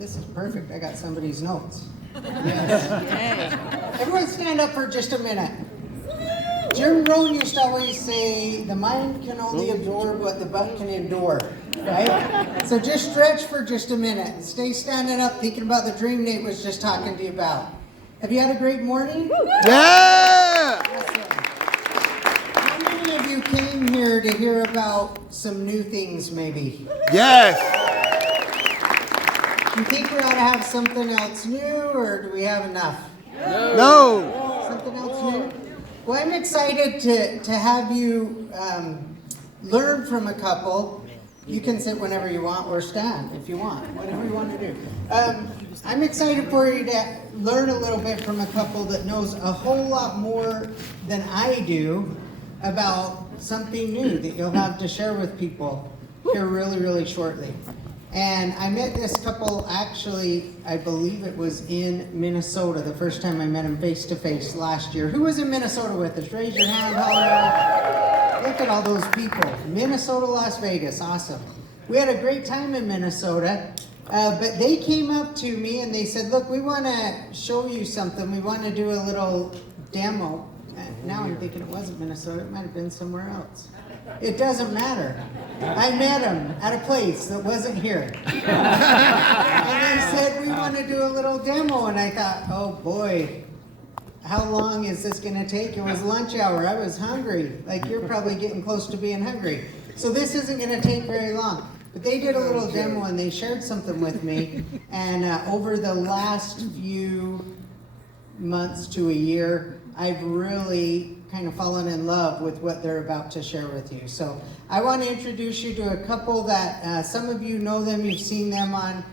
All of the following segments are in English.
This is perfect. I got somebody's notes. Yes. Everyone stand up for just a minute. Jim Rohn used to always say, the mind can only absorb what the butt can endure, right? So just stretch for just a minute and stay standing up thinking about the dream Nate was just talking to you about. Have you had a great morning? Yeah! How many of you came here to hear about some new things maybe? Yes! Do you think we ought to have something else new, or do we have enough? No! Something else new? Well, I'm excited to have you learn from a couple. You can sit whenever you want or stand if you want, whatever you want to do. I'm excited for you to learn a little bit from a couple that knows a whole lot more than I do about something new that you'll have to share with people here really, really shortly. And I met this couple actually, I believe it was in Minnesota, the first time I met them face to face last year. Who was in Minnesota with us? Raise your hand, holler out. Look at all those people. Minnesota, Las Vegas, awesome. We had a great time in Minnesota, but they came up to me and they said, look, we want to show you something. We want to do a little demo. Now I'm thinking it wasn't Minnesota, it might have been somewhere else. It doesn't matter. I met them at a place that wasn't here. And they said, we want to do a little demo. And I thought, oh boy, how long is this going to take? It was lunch hour. I was hungry. Like you're probably getting close to being hungry. So this isn't going to take very long. But they did a little demo and they shared something with me. And over the last few months to a year, I've really kind of fallen in love with what they're about to share with you. So I want to introduce you to a couple that some of you know them, you've seen them on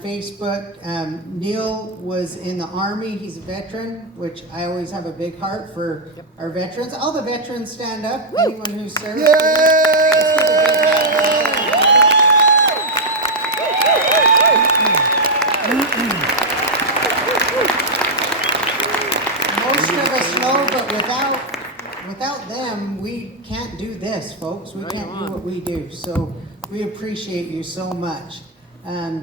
Facebook. Neil was in the Army, he's a veteran, which I always have a big heart for our veterans. All the veterans stand up, anyone who serves. Most of us know, but without them, we can't do this, folks. We can't do what we do. So we appreciate you so much.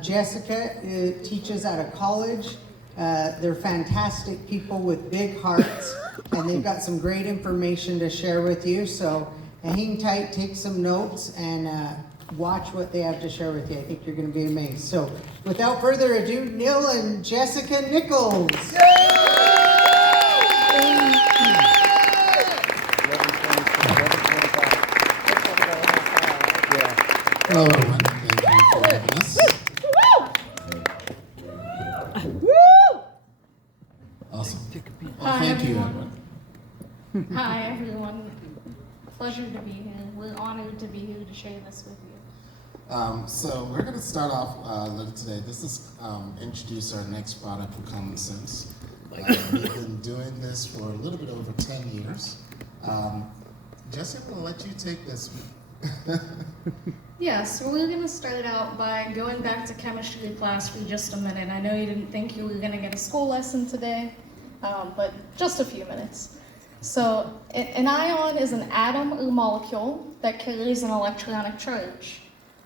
Jessica teaches at a college. They're fantastic people with big hearts, and they've got some great information to share with you. So hang tight, take some notes, and watch what they have to share with you. I think you're going to be amazed. So without further ado, Neil and Jessica Nichols. Hello, everyone. Thank you for joining us. Awesome. Well, thank you, everyone. Hi, everyone. Pleasure to be here. We're honored to be here to share this with you. So we're going to start off today. This is introduce our next product for Commonsense. We've been doing this for a little bit over 10 years. Jesse, I'm going to let you take this one. Yeah, so we're going to start out by going back to chemistry class for just a minute. I know you didn't think you were going to get a school lesson today, but just a few minutes. So an ion is an atom or molecule that carries an electronic charge.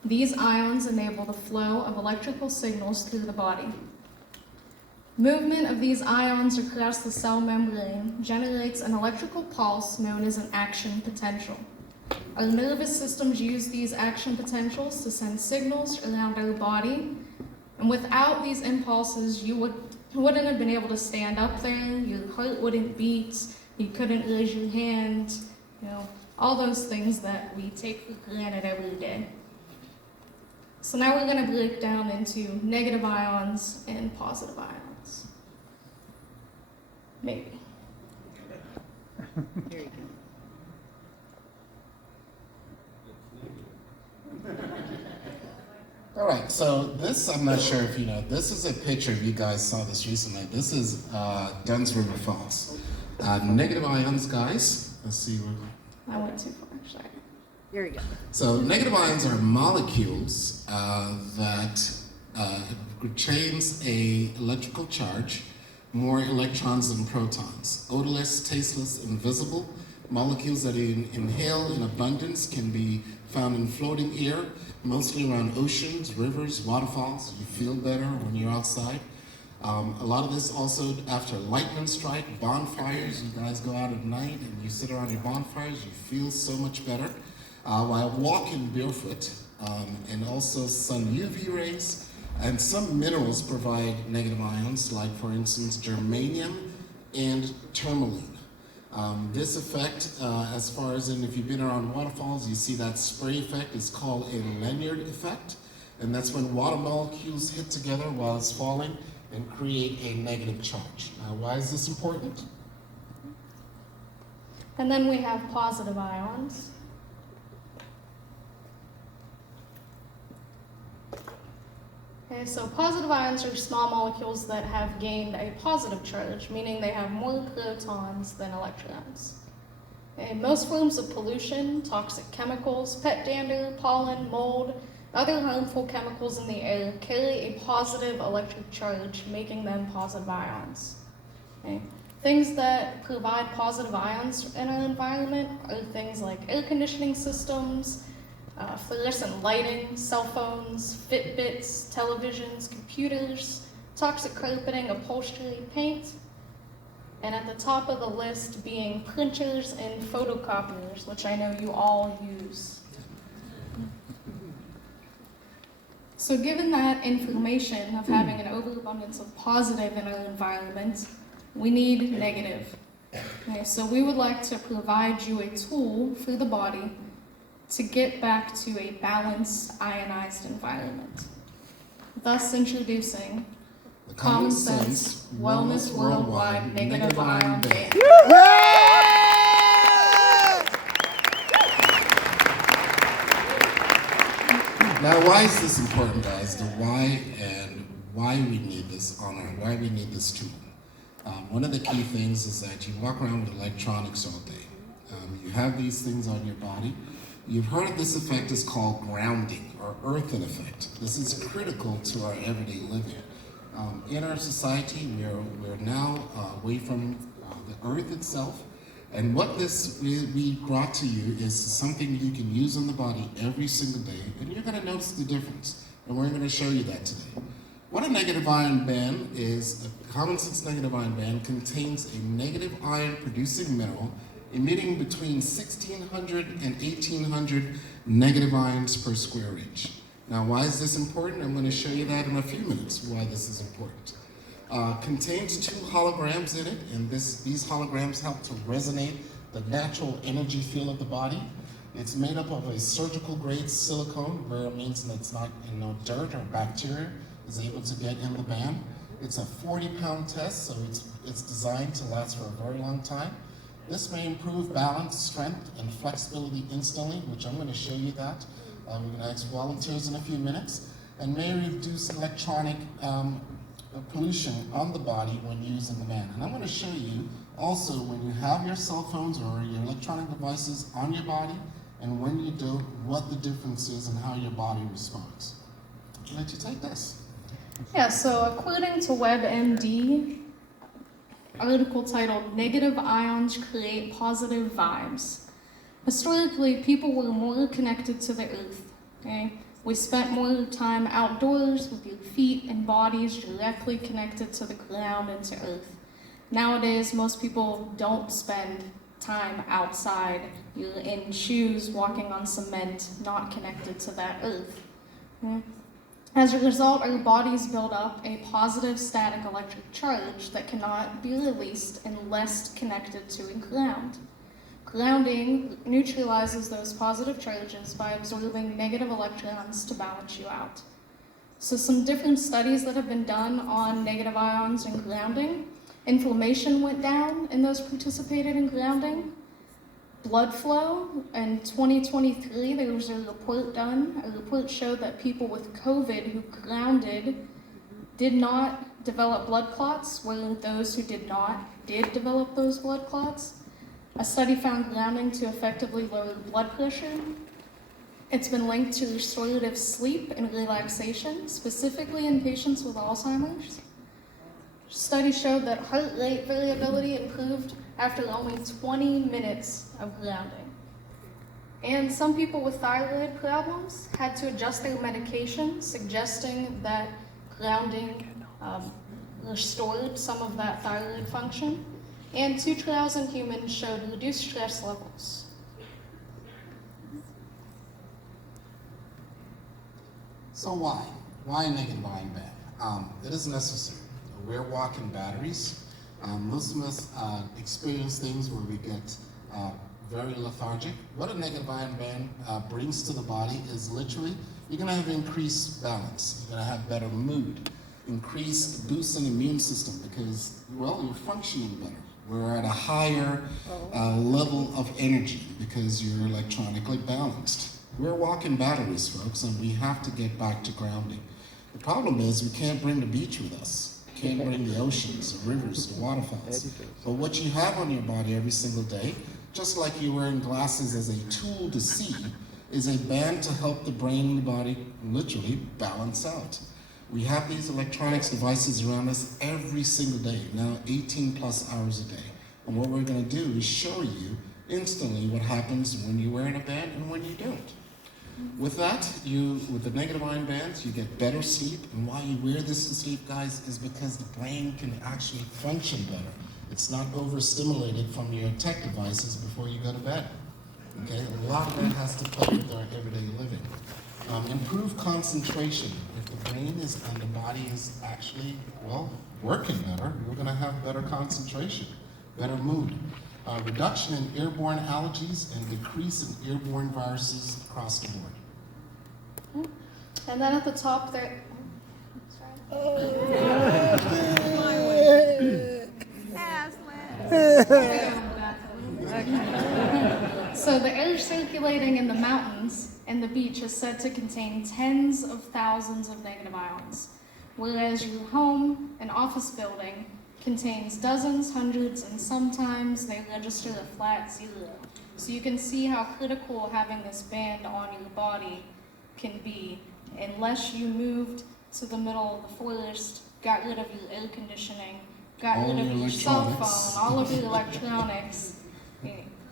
These ions enable the flow of electrical signals through the body. Movement of these ions across the cell membrane generates an electrical pulse known as an action potential. Our nervous systems use these action potentials to send signals around our body, and without these impulses, you wouldn't have been able to stand up there, your heart wouldn't beat, you couldn't raise your hand, all those things that we take for granted every day. So now we're going to break down into negative ions and positive ions. Maybe. Here you go. All right, so this, I'm not sure if you know, this is a picture, if you guys saw this recently. This is Dunn's River Falls. Negative ions, guys. Let's see. I went too far, sorry. Here you go. So negative ions are molecules that retains a electrical charge, more electrons than protons. Odorless, tasteless, invisible, Molecules that you inhale in abundance can be found in floating air, mostly around oceans, rivers, waterfalls. You feel better when you're outside. A lot of this also after lightning strike, bonfires. You guys go out at night and you sit around your bonfires, you feel so much better. While walking barefoot, and also sun UV rays, and some minerals provide negative ions, like for instance germanium and tourmaline. This effect, as far as if you've been around waterfalls, you see that spray effect is called a Lanyard effect, and that's when water molecules hit together while it's falling and create a negative charge. Now, why is this important? And then we have positive ions. Okay, so positive ions are small molecules that have gained a positive charge, meaning they have more protons than electrons. Okay, most forms of pollution, toxic chemicals, pet dander, pollen, mold, other harmful chemicals in the air carry a positive electric charge, making them positive ions. Okay. Things that provide positive ions in our environment are things like air conditioning systems, fluorescent lighting, cell phones, Fitbits, televisions, computers, toxic carpeting, upholstery, paint, and at the top of the list being printers and photocopiers, which I know you all use. So given that information of having an overabundance of positive in our environment, we need negative. Okay, so we would like to provide you a tool for the body to get back to a balanced, ionized environment. Thus introducing the Commonsense Wellness Worldwide Negative Ion Band. Now, why is this important, guys? The why and why we need this honor, why we need this tool. One of the key things is that you walk around with electronics all day. You have these things on your body. You've heard of this effect is called grounding or earthing effect. This is critical to our everyday living. In our society, we're now away from the earth itself. And what this we brought to you is something you can use on the body every single day, and you're going to notice the difference. And we're going to show you that today. What a negative ion band is, a Commonsense negative ion band contains a negative ion producing mineral emitting between 1,600 and 1,800 negative ions per square inch. Now, why is this important? I'm going to show you that in a few minutes, why this is important. Contains 2 holograms in it, and these holograms help to resonate the natural energy field of the body. It's made up of a surgical grade silicone, where it means that it's not dirt or bacteria is able to get in the band. It's a 40-pound test, so it's designed to last for a very long time. This may improve balance, strength, and flexibility instantly, which I'm going to show you that. We're going to ask volunteers in a few minutes, and may reduce electronic pollution on the body when using the band. And I'm going to show you also when you have your cell phones or your electronic devices on your body, and when you don't, what the difference is and how your body responds. I'll let you take this. Yeah, so according to WebMD, article titled "Negative Ions Create Positive Vibes." Historically, people were more connected to the earth. Okay? We spent more time outdoors with your feet and bodies directly connected to the ground and to earth. Nowadays, most people don't spend time outside. You're in shoes, walking on cement, not connected to that earth. Okay? As a result, our bodies build up a positive static electric charge that cannot be released unless connected to a ground. Grounding neutralizes those positive charges by absorbing negative electrons to balance you out. So some different studies that have been done on negative ions and grounding. Inflammation went down in those participated in grounding. Blood flow, in 2023, there was a report done. A report showed that people with COVID who grounded did not develop blood clots, whereas those who did not did develop those blood clots. A study found grounding to effectively lower blood pressure. It's been linked to restorative sleep and relaxation, specifically in patients with Alzheimer's. Studies showed that heart rate variability improved after only 20 minutes of grounding. And some people with thyroid problems had to adjust their medication, suggesting that grounding restored some of that thyroid function. And 2 trials in humans showed reduced stress levels. So why? Why a negative ion band? It is necessary. We're walking batteries. Most of us experience things where we get very lethargic. What a negative ion band brings to the body is literally, you're gonna have increased balance. You're gonna have better mood, increased boost in the immune system because, well, you're functioning better. We're at a higher level of energy because you're electronically balanced. We're walking batteries, folks, and we have to get back to grounding. The problem is we can't bring the beach with us. We can't bring the oceans, the rivers, the waterfalls. But what you have on your body every single day, just like you're wearing glasses as a tool to see, is a band to help the brain and the body literally balance out. We have these electronics devices around us every single day, now 18 plus hours a day. And what we're gonna do is show you instantly what happens when you're wearing a band and when you don't. With that, with the negative ion bands, you get better sleep. And why you wear this to sleep, guys, is because the brain can actually function better. It's not overstimulated from your tech devices before you go to bed. Okay, a lot of that has to play with our everyday living. Improve concentration. If the brain is and the body is actually, well, working better, we're gonna have better concentration, better mood. Reduction in airborne allergies and decrease in airborne viruses across the board. And then at the top there, so the air circulating in the mountains and the beach is said to contain tens of thousands of negative ions, whereas your home and office building contains dozens, hundreds, and sometimes they register a flat 0. So you can see how critical having this band on your body can be. Unless you moved to the middle of the forest, got rid of your air conditioning, got rid of your cell phone, all of your electronics,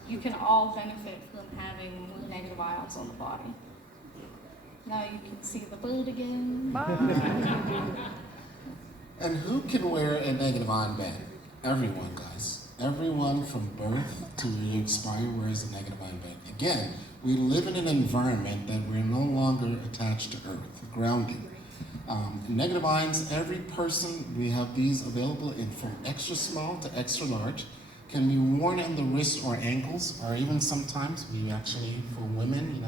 you can all benefit from having negative ions on the body. Now you can see the bird again. And who can wear a negative ion band? Everyone, guys. Everyone from birth to you expire wears a negative ion band. Again, we live in an environment that we're no longer attached to Earth, grounding. Negative ions, every person, we have these available in from extra small to extra large, can be worn on the wrists or ankles, or even sometimes we actually, for women,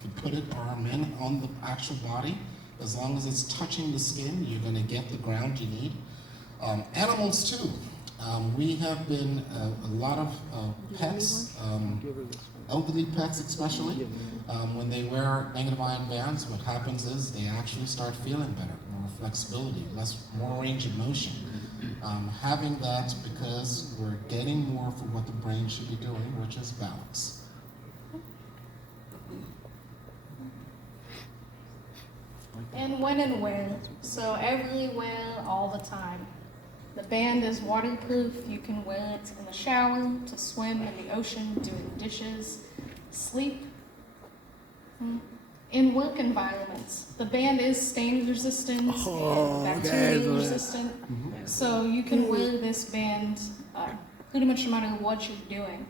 can put it, or men, on the actual body. As long as it's touching the skin, you're going to get the ground you need. Animals too. We have been a lot of pets, elderly pets especially, when they wear negative ion bands, what happens is they actually start feeling better, more flexibility, more range of motion. Having that because we're getting more for what the brain should be doing, which is balance. And when and where. So everywhere, all the time. The band is waterproof. You can wear it in the shower, to swim in the ocean, doing dishes, sleep. In work environments, the band is stain resistant and bacteria resistant. So you can wear this band pretty much no matter what you're doing.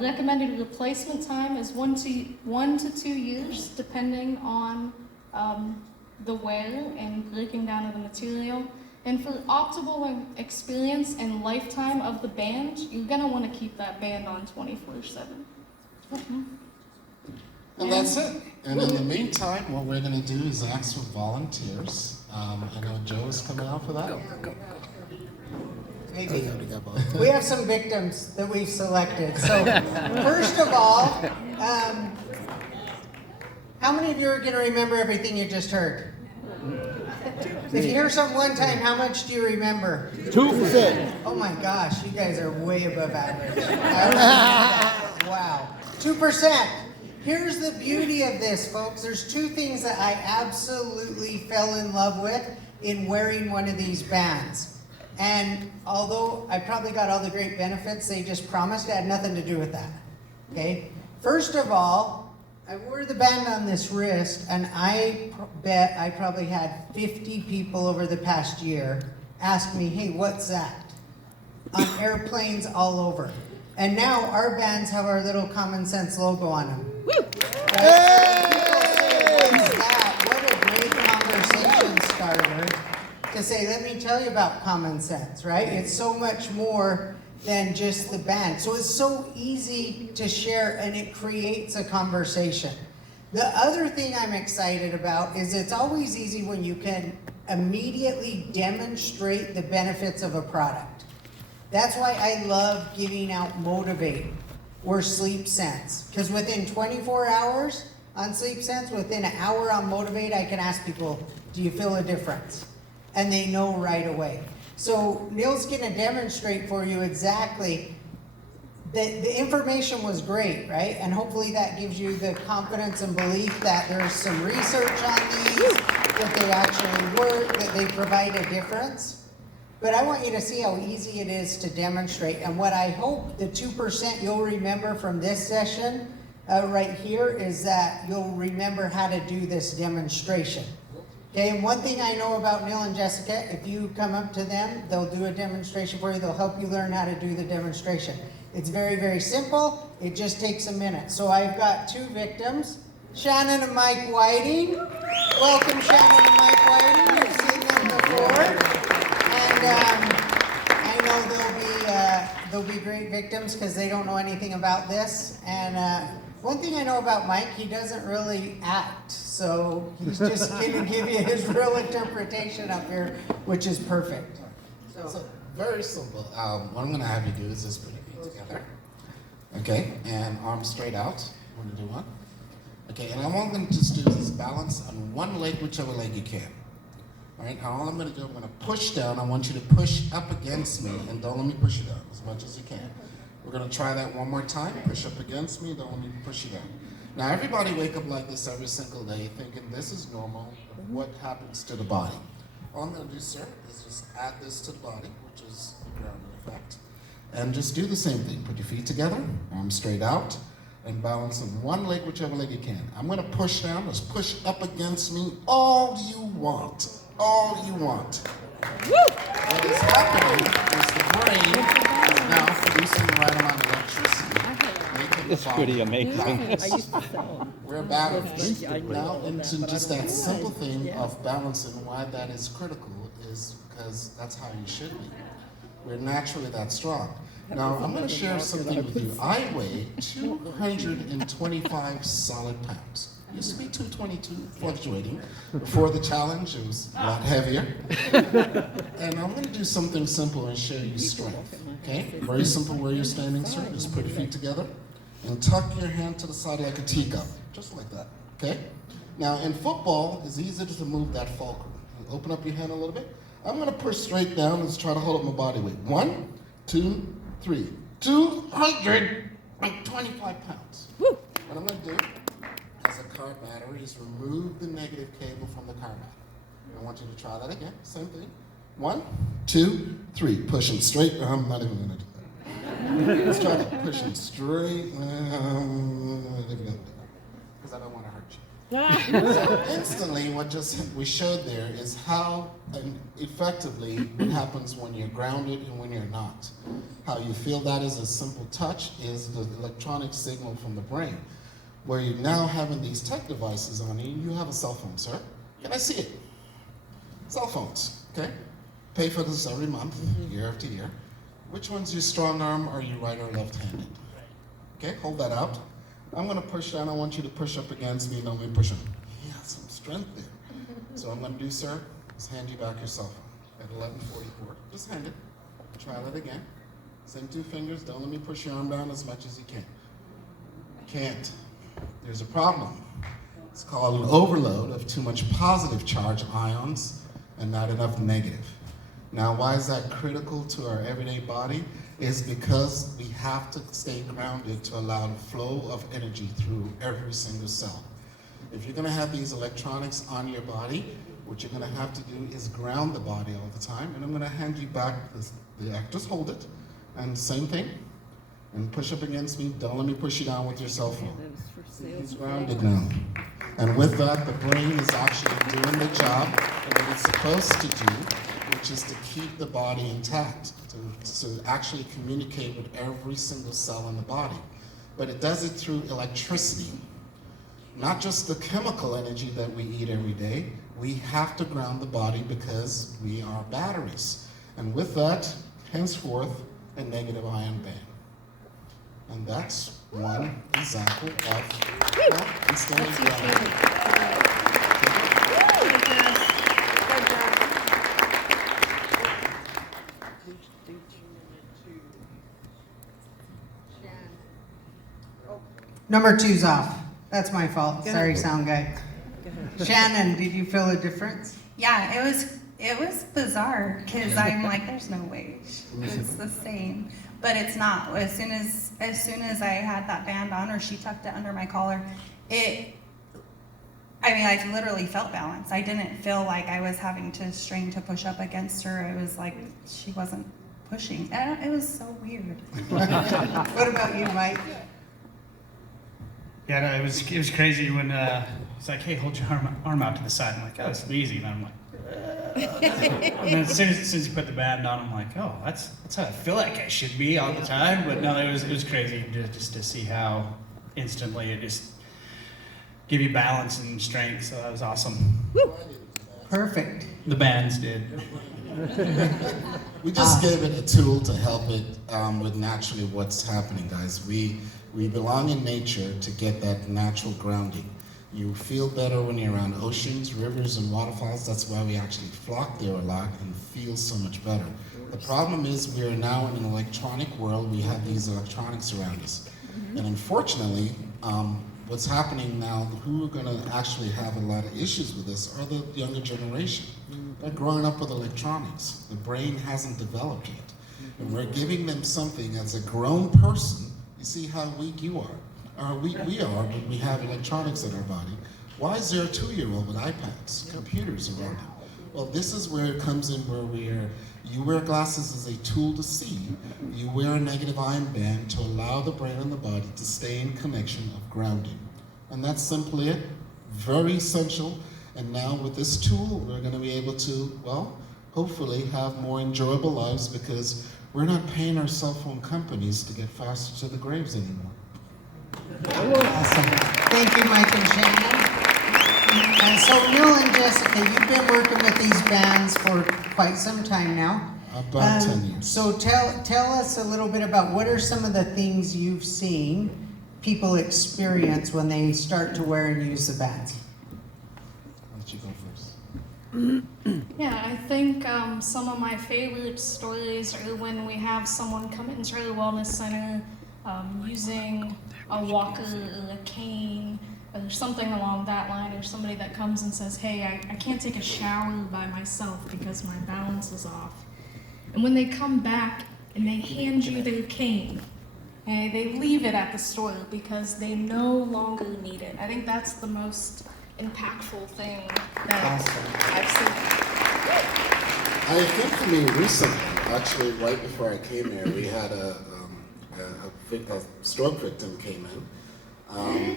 Recommended replacement time is 1 to 2 years, depending on the wear and breaking down of the material. And for optimal experience and lifetime of the band, you're gonna want to keep that band on 24/7. And that's it. And in the meantime, what we're going to do is ask for volunteers. I know Joe is coming out for that. Maybe. We have some victims that we've selected. So, first of all, how many of you are going to remember everything you just heard? If you hear something one time, how much do you remember? 2%. Oh my gosh, you guys are way above average. Wow. 2%. Here's the beauty of this, folks. There's 2 things that I absolutely fell in love with in wearing one of these bands. And although I probably got all the great benefits they just promised, it had nothing to do with that. Okay? First of all, I wore the band on this wrist, and I bet I probably had 50 people over the past year ask me, hey, what's that? On airplanes all over. And now our bands have our little Commonsense logo on them. Right? People say, what's that? What a great conversation starter to say, let me tell you about Commonsense, right? It's so much more than just the band. So it's so easy to share, and it creates a conversation. The other thing I'm excited about is it's always easy when you can immediately demonstrate the benefits of a product. That's why I love giving out Motivate or Sleep Sense, because within 24 hours on Sleep Sense, within an hour on Motivate, I can ask people, do you feel a difference? And they know right away. So Neil's going to demonstrate for you exactly that the information was great, right? And hopefully that gives you the confidence and belief that there's some research on these, that they actually work, that they provide a difference. But I want you to see how easy it is to demonstrate. And what I hope the 2% you'll remember from this session right here is that you'll remember how to do this demonstration. Okay, and one thing I know about Neil and Jessica, if you come up to them, they'll do a demonstration for you. They'll help you learn how to do the demonstration. It's very, very simple. It just takes a minute. So I've got two victims, Shannon and Mike Whiting. Welcome, Shannon and Mike Whiting. You've seen them before. And I know they'll be great victims because they don't know anything about this. And one thing I know about Mike, he doesn't really act. So he's just going to give you his real interpretation up here, which is perfect. So very simple. What I'm going to have you do is just put your feet together. Okay, and arms straight out. I'm going to do one. Okay, and all I'm going to just do is balance on one leg, whichever leg you can. All right, now all I'm going to do, I'm going to push down. I want you to push up against me, and don't let me push you down as much as you can. We're going to try that one more time. Push up against me, don't let me push you down. Now everybody wake up like this every single day thinking this is normal. What happens to the body? All I'm going to do, sir, is just add this to the body, which is the grounding effect. And just do the same thing. Put your feet together, arms straight out, and balance on one leg, whichever leg you can. I'm going to push down. Just push up against me all you want. All you want. Woo! What is happening is the brain is now producing the right amount of electricity. It's pretty amazing. We're balanced. Now into just that simple thing of balancing, why that is critical is because that's how you should be. We're naturally that strong. Now I'm going to share something with you. I weigh 225 solid pounds. Used to be 222, fluctuating. Before the challenge, it was a lot heavier. And I'm going to do something simple and show you strength. Okay? Very simple where you're standing, sir. Just put your feet together and tuck your hand to the side like a teacup, just like that. Okay? Now in football, it's easy to move that fulcrum. Open up your hand a little bit. I'm going to push straight down and try to hold up my body weight. 1, 2, 3. 225 pounds. What I'm going to do as a car battery is remove the negative cable from the car battery. I want you to try that again. Same thing. 1, 2, 3. Push them straight. I'm not even going to do that. Let's try to push them straight. Because I don't want to hurt you. So instantly, what we showed there is how effectively it happens when you're grounded and when you're not. How you feel that is a simple touch is the electronic signal from the brain. Where you're now having these tech devices on you, you have a cell phone, sir. Can I see it? Cell phones, okay? Pay for this every month, year after year. Which one's your strong arm? Are you right or left-handed? Okay, hold that out. I'm gonna push down. I want you to push up against me. Don't let me push up. Yeah, some strength there. So what I'm gonna do, sir, is hand you back your cell phone at 11:44. Just hand it. Try that again. Same 2 fingers. Don't let me push your arm down as much as you can. Can't. There's a problem. It's called an overload of too much positive charge ions and not enough negative. Now, why is that critical to our everyday body? Is because we have to stay grounded to allow the flow of energy through every single cell. If you're going to have these electronics on your body, what you're gonna have to do is ground the body all the time, and I'm gonna hand you back the act. Just hold it, and same thing, and push up against me. Don't let me push you down with your cell phone. He's grounded now. And with that, the brain is actually doing the job that it's supposed to do, which is to keep the body intact, to actually communicate with every single cell in the body. But it does it through electricity, not just the chemical energy that we eat every day. We have to ground the body because we are batteries. And with that, henceforth, a negative ion band. And that's one example of installing grounding. Number 2's off. That's my fault. Sorry, sound guy. Shannon, did you feel a difference? Yeah, it was bizarre because I'm like, there's no way it's the same, but it's not. As soon as I had that band on, or she tucked it under my collar, I literally felt balance. I didn't feel like I was having to strain to push up against her. It was like she wasn't pushing. It was so weird. What about you, Mike? Yeah, no, it was crazy when it's like, hey, hold your arm out to the side. I'm like, oh, it's easy. And I'm like, and then as soon as you put the band on, I'm like, oh, that's how I feel like I should be all the time. But no, it was crazy just to see how instantly it just give you balance and strength. So that was awesome. Perfect. The bands did. We just gave it a tool to help it with naturally what's happening, guys. We belong in nature to get that natural grounding. You feel better when you're around oceans, rivers, and waterfalls. That's why we actually flock there a lot and feel so much better. The problem is we are now in an electronic world. We have these electronics around us. And unfortunately, what's happening now, who are gonna actually have a lot of issues with this are the younger generation. They're growing up with electronics. The brain hasn't developed yet. And we're giving them something as a grown person. You see how weak you are, or weak we are when we have electronics in our body. Why is there a 2-year-old with iPads, computers around him? Well, this is where it comes in where you wear glasses as a tool to see. You wear a negative ion band to allow the brain and the body to stay in connection of grounding. And that's simply it, very essential. And now with this tool, we're gonna be able to, well, hopefully have more enjoyable lives because we're not paying our cell phone companies to get faster to the graves anymore. Awesome. Thank you, Mike and Shannon. And so Neil and Jessica, you've been working with these bands for quite some time now. About 10 years. So tell us a little bit about what are some of the things you've seen people experience when they start to wear and use the bands. I'll let you go first. Yeah, I think some of my favorite stories are when we have someone come into the wellness center using a walker or a cane or something along that line, or somebody that comes and says, hey, I can't take a shower by myself because my balance is off. And when they come back and they hand you their cane, okay, they leave it at the store because they no longer need it. I think that's the most impactful thing that I've seen. I think for me recently, actually right before I came here, we had a stroke victim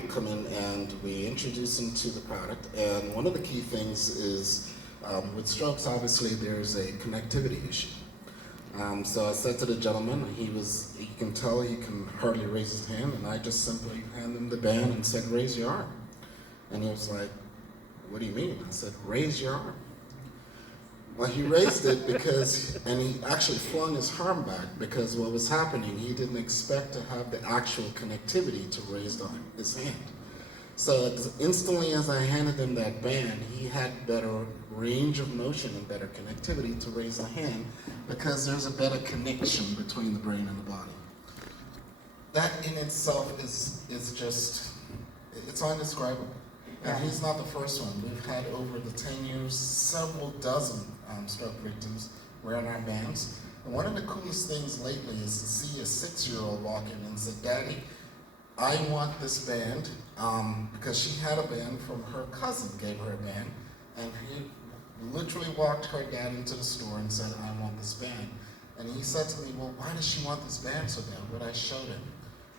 come in and we introduced him to the product. And one of the key things is with strokes, obviously there's a connectivity issue. So I said to the gentleman, you can tell he can hardly raise his hand, and I just simply handed him the band and said, raise your arm. And he was like, what do you mean? I said, raise your arm. Well, he raised it and he actually flung his arm back because what was happening, he didn't expect to have the actual connectivity to raise his hand. So instantly as I handed him that band, he had better range of motion and better connectivity to raise a hand because there's a better connection between the brain and the body. That in itself is just, it's indescribable. And he's not the first one. We've had over the 10 years, several dozen stroke victims wearing our bands. And one of the coolest things lately is to see a 6-year-old walk in and say, Daddy, I want this band, because she had a band from her cousin, gave her a band, and literally walked her dad into the store and said, I want this band. And he said to me, well, why does she want this band so bad? But I showed him.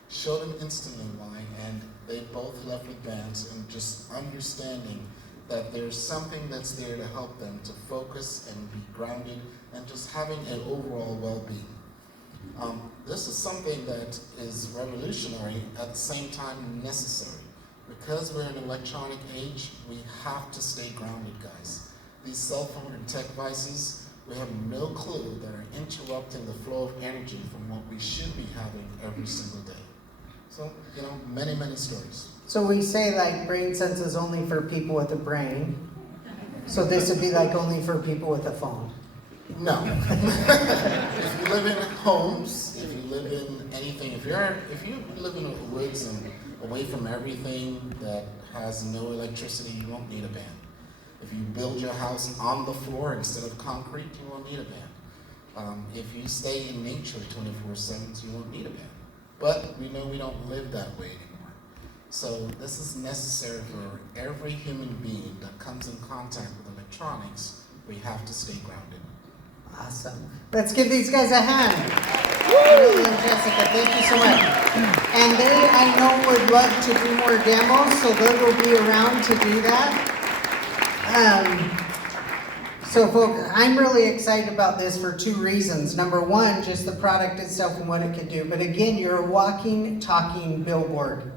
Showed him instantly why, and they both left with bands and just understanding that there's something that's there to help them to focus and be grounded and just having an overall well-being. This is something that is revolutionary, at the same time necessary. Because we're in an electronic age, we have to stay grounded, guys. These cell phone and tech devices, we have no clue that are interrupting the flow of energy from what we should be having every single day. So, you know, many, many stories. So we say like brain sense is only for people with a brain. So this would be like only for people with a phone. No. If you live in homes, if you live in anything, if you live in the woods and away from everything that has no electricity, you won't need a band. If you build your house on the floor instead of concrete, you won't need a band. If you stay in nature 24/7, you won't need a band. But we know we don't live that way anymore. So this is necessary for every human being that comes in contact with electronics. We have to stay grounded. Awesome. Let's give these guys a hand. Neil and Jessica, thank you so much. And they, I know, would love to do more demos, so they will be around to do that. So folks, I'm really excited about this for two reasons. Number one, just the product itself and what it can do. But again, you're a walking, talking billboard.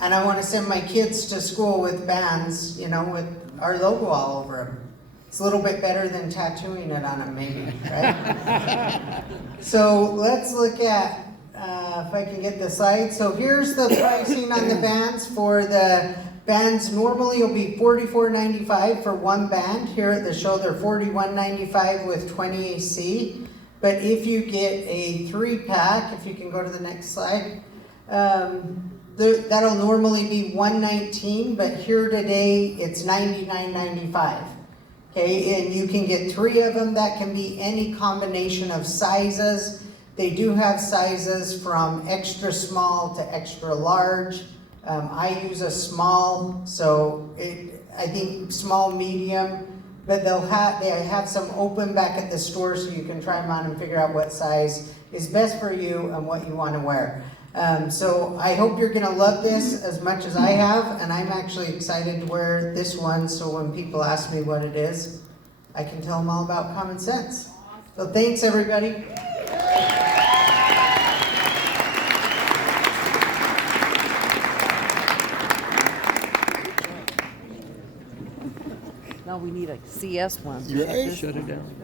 And I want to send my kids to school with bands, you know, with our logo all over them. It's a little bit better than tattooing it on them, maybe, right? So let's look at, if I can get the slide. So here's the pricing on the bands. For the bands, normally it'll be $44.95 for one band. Here at the show, they're $41.95 with 20 AC. But if you get a 3-pack, if you can go to the next slide, that'll normally be $119, but here today it's $99.95. Okay, and you can get 3 of them. That can be any combination of sizes. They do have sizes from extra small to extra large. I use a small, so I think small, medium, but they have some open back at the store so you can try them on and figure out what size is best for you and what you want to wear. So I hope you're going to love this as much as I have, and I'm actually excited to wear this one, so when people ask me what it is, I can tell them all about Common Sense. So thanks, everybody. Now we need a CS one. Shut her down.